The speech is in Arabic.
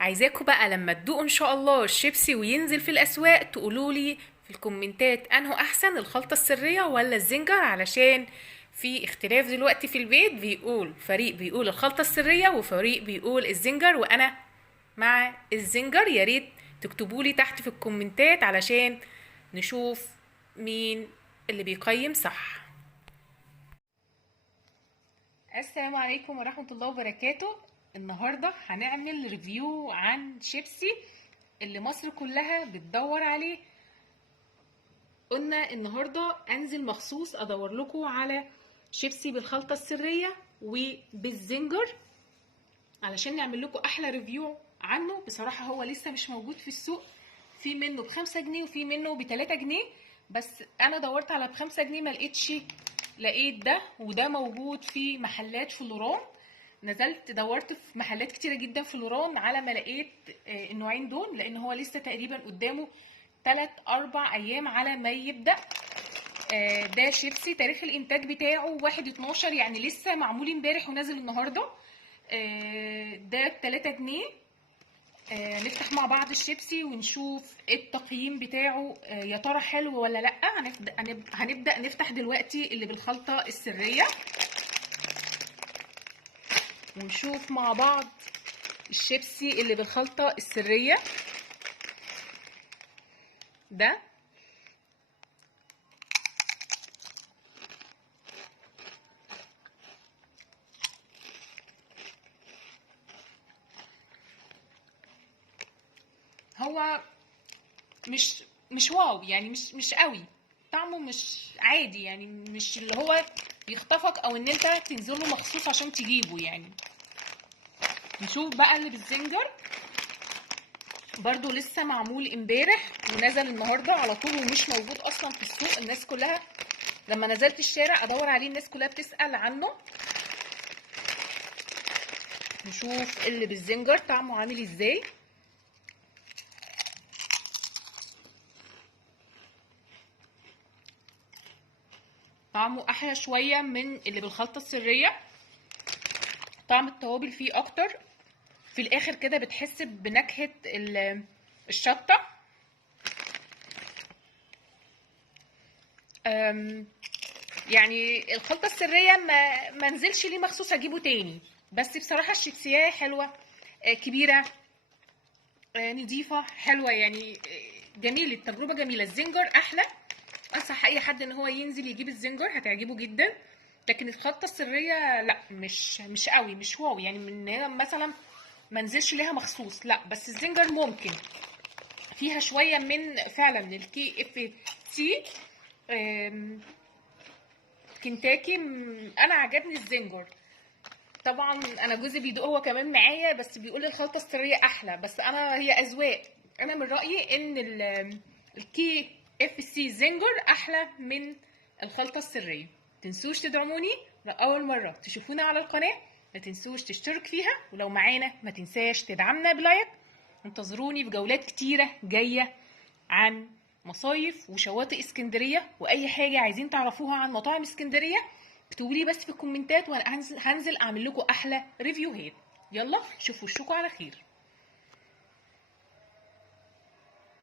عايزاكوا بقى لما تدوقوا ان شاء الله الشيبسي وينزل في الاسواق تقولولي في الكومنتات انه احسن الخلطة السرية ولا الزنجر، علشان في اختلاف دلوقتي في البيت، بيقول فريق بيقول الخلطة السرية وفريق بيقول الزنجر، وانا مع الزنجر. يا ريت تكتبولي تحت في الكومنتات علشان نشوف مين اللي بيقيم صح. السلام عليكم ورحمة الله وبركاته. النهاردة هنعمل ريفيو عن شيبسي اللي مصر كلها بتدور عليه. قلنا النهاردة انزل مخصوص ادور لكم على شيبسي بالخلطة السرية وبالزنجر علشان نعمل لكم احلى ريفيو عنه. بصراحة هو لسه مش موجود في السوق، في منه ب5 جنيه وفي منه ب3 جنيه، بس انا دورت على ب5 جنيه ما لقيتش. لقيت ده وده موجود في محلات فلوران. نزلت دورت في محلات كتيرة جدا في لوران على ما لقيت النوعين دول، لان هو لسه تقريبا قدامه 3-4 ايام على ما يبدأ. ده شيبسي تاريخ الانتاج بتاعه 1/12، يعني لسه معمول امبارح ونازل النهارده. ده ب3 جنيه. نفتح مع بعض الشيبسي ونشوف التقييم بتاعه، يا ترى حلو ولا لا. هنبدأ نفتح دلوقتي اللي بالخلطة السرية ونشوف مع بعض الشيبسي اللي بالخلطة السرية. ده هو مش واو، يعني مش قوي. طعمه مش عادي، يعني مش اللي هو يخطفك او ان انت تنزله مخصوص عشان تجيبه يعني. نشوف بقى اللي بالزنجر، برضو لسه معمول امبارح ونزل النهارده على طول ومش موجود اصلا في السوق. الناس كلها لما نزلت الشارع ادور عليه الناس كلها بتسأل عنه. نشوف اللي بالزنجر طعمه عامل ازاي. طعمه احلى شويه من اللي بالخلطه السريه، طعم التوابل فيه اكتر. في الاخر كده بتحس بنكهه الشطه. يعني الخلطه السريه ما نزلش ليه مخصوص اجيبه تاني، بس بصراحه الشيبسيه حلوه، كبيره، نضيفه، حلوه يعني. جميل، التجربه جميله. الزنجر احلى، انصح اي حد ان هو ينزل يجيب الزنجر هتعجبه جدا. لكن الخلطه السريه لا، مش قوي، مش واو يعني. من هنا مثلا ما نزلش ليها مخصوص، لا. بس الزنجر ممكن فيها شويه من فعلا الكي اف سي، كنتاكي. انا عجبني الزنجر. طبعا انا جوزي بيدوق هو كمان معايا، بس بيقول الخلطه السريه احلى، بس انا هي اذواق. انا من رايي ان الكي اف سي زنجر احلى من الخلطه السريه. متنسوش تدعموني. لو اول مره تشوفونا على القناه ما تنسوش تشترك فيها، ولو معانا ما تنساش تدعمنا بلايك. انتظروني في جولات كتيره جايه عن مصايف وشواطئ اسكندريه، واي حاجه عايزين تعرفوها عن مطاعم اسكندريه اكتبولي بس في الكومنتات، وانا هنزل اعمل لكم احلى ريفيوهات. يلا شوفوا وشكوا على خير.